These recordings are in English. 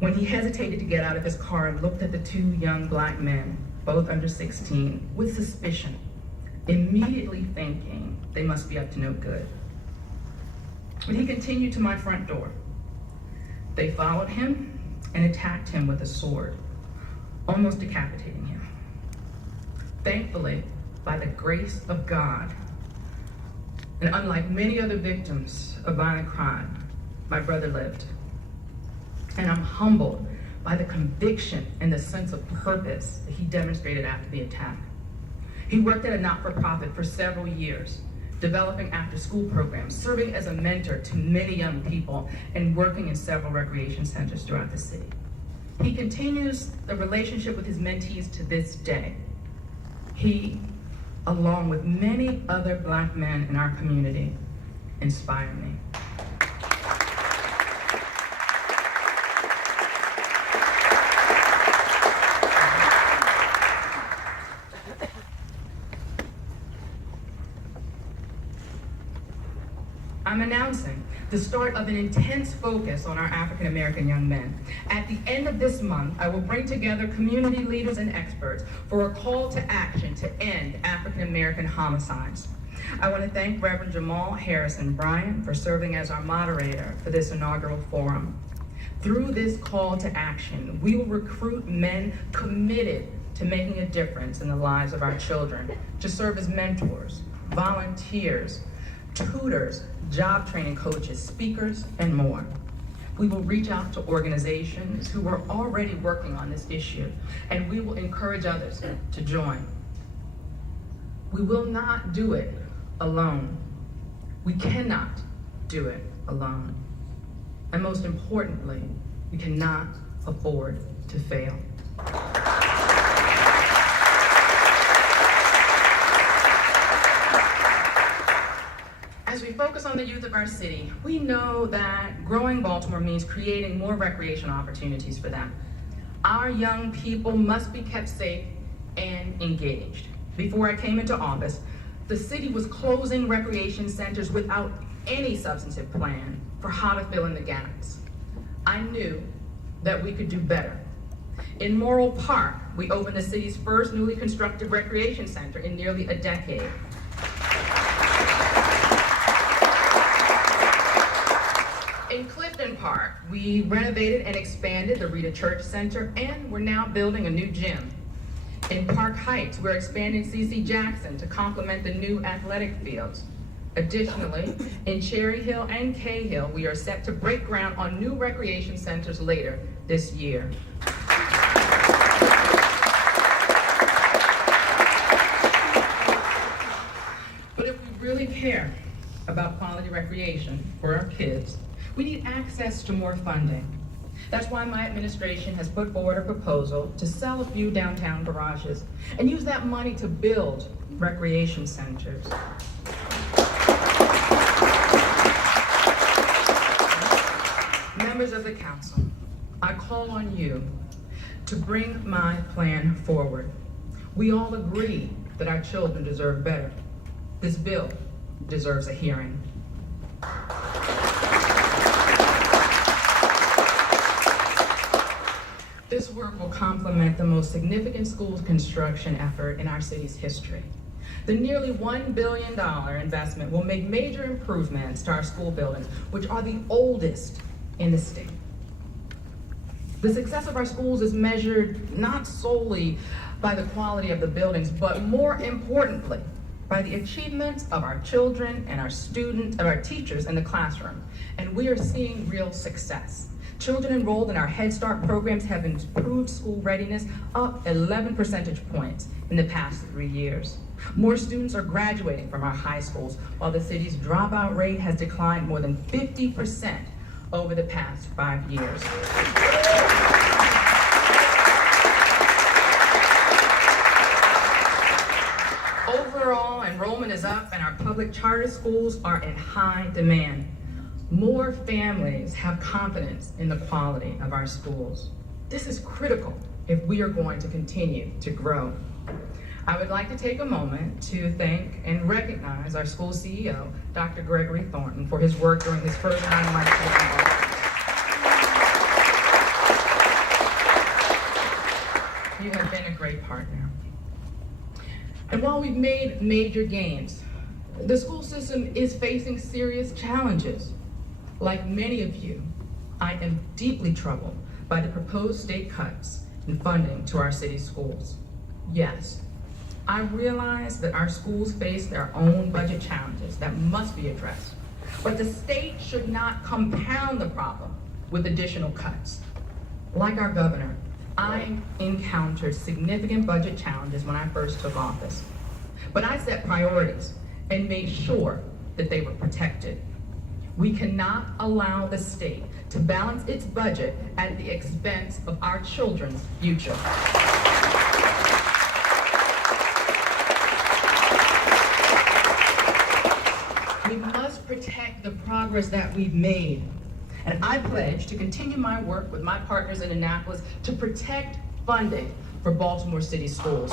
when he hesitated to get out of his car and looked at the two young black men, both under 16, with suspicion, immediately thinking they must be up to no good. But he continued to my front door. They followed him and attacked him with a sword, almost decapitating him. Thankfully, by the grace of God, and unlike many other victims of violent crime, my brother lived. And I'm humbled by the conviction and the sense of purpose that he demonstrated after the attack. He worked at a not-for-profit for several years, developing after-school programs, serving as a mentor to many young people, and working in several recreation centers throughout the city. He continues the relationship with his mentees to this day. He, along with many other black men in our community, inspire me. I'm announcing the start of an intense focus on our African American young men. At the end of this month, I will bring together community leaders and experts for a call to action to end African American homicides. I want to thank Reverend Jamal Harrison Bryan for serving as our moderator for this inaugural forum. Through this call to action, we will recruit men committed to making a difference in the lives of our children, to serve as mentors, volunteers, tutors, job training coaches, speakers, and more. We will reach out to organizations who are already working on this issue, and we will encourage others to join. We will not do it alone. We cannot do it alone. And most importantly, we cannot afford to fail. As we focus on the youth of our city, we know that growing Baltimore means creating more recreation opportunities for them. Our young people must be kept safe and engaged. Before I came into office, the city was closing recreation centers without any substantive plan for how to fill in the gaps. I knew that we could do better. In Morrill Park, we opened the city's first newly constructed recreation center in nearly a decade. In Clifton Park, we renovated and expanded the Rita Church Center, and we're now building a new gym. In Park Heights, we're expanding C.C. Jackson to complement the new athletic fields. Additionally, in Cherry Hill and Cahill, we are set to break ground on new recreation centers later this year. But if we really care about quality recreation for our kids, we need access to more funding. That's why my administration has put forward a proposal to sell a few downtown garages and use that money to build recreation centers. Members of the council, I call on you to bring my plan forward. We all agree that our children deserve better. This bill deserves a hearing. This work will complement the most significant schools construction effort in our city's history. The nearly $1 billion investment will make major improvements to our school buildings, which are the oldest in the state. The success of our schools is measured not solely by the quality of the buildings, but more importantly, by the achievements of our children and our students, of our teachers in the classroom. And we are seeing real success. Children enrolled in our Head Start programs have improved school readiness up 11 percentage points in the past 3 years. More students are graduating from our high schools, while the city's dropout rate has declined more than 50% over the past 5 years. Overall, enrollment is up and our public charter schools are in high demand. More families have confidence in the quality of our schools. This is critical if we are going to continue to grow. I would like to take a moment to thank and recognize our school CEO, Dr. Gregory Thornton, for his work during his first 9 months. while we've made major gains, the school system is facing serious challenges. Like many of you, I am deeply troubled by the proposed state cuts in funding to our city schools. Yes, I realize that our schools face their own budget challenges that must be addressed, but the state should not compound the problem with additional cuts. Like our governor, I encountered significant budget challenges when I first took office, but I set priorities and made sure that they were protected. We cannot allow the state to balance its budget at the expense of our children's future. We must protect the progress that we've made. And I pledge to continue my work with my partners in Annapolis to protect funding for Baltimore City schools.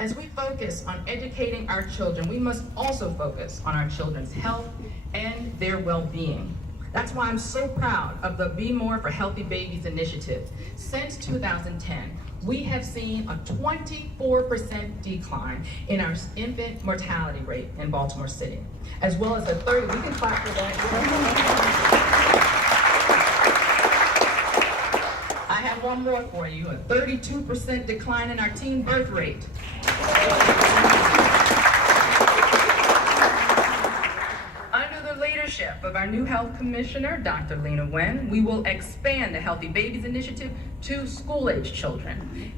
As we focus on educating our children, we must also focus on our children's health and their well-being. That's why I'm so proud of the Be More for Healthy Babies initiative. Since 2010, we have seen a 24% decline in our infant mortality rate in Baltimore City, as well as a 30%, we can clap for that. I have one more for you, a 32% decline in our teen birth rate. Under the leadership of our new health commissioner, Dr. Lena Wen, we will expand the Healthy Babies Initiative to school-age children.